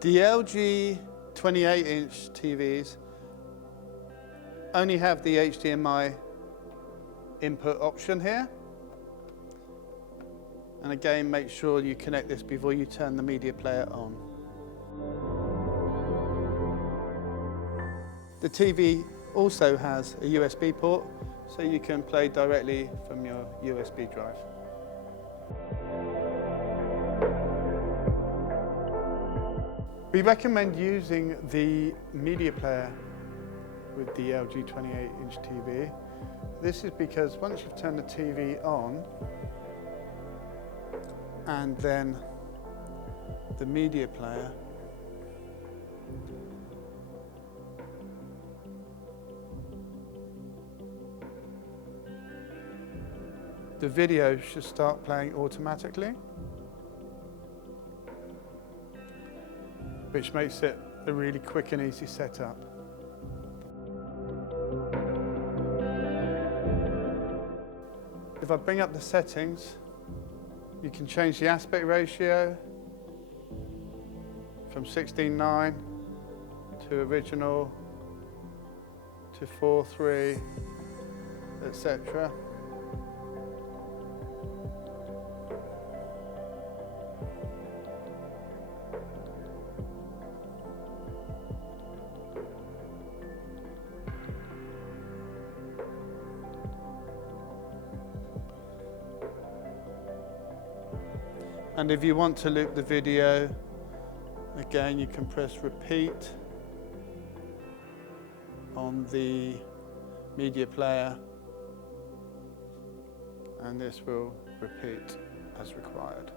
The LG 28-inch TVs only have the HDMI input option here. And again, make sure you connect this before you turn the media player on. The TV also has a USB port, so you can play directly from your USB drive. We recommend using the media player with the LG 28-inch TV. This is because once you've turned the TV on and then the media player, the video should start playing automatically, which makes it a really quick and easy setup. If I bring up the settings, you can change the aspect ratio from 16:9 to original to 4:3, etc. And if you want to loop the video, again, you can press repeat on the media player, and this will repeat as required.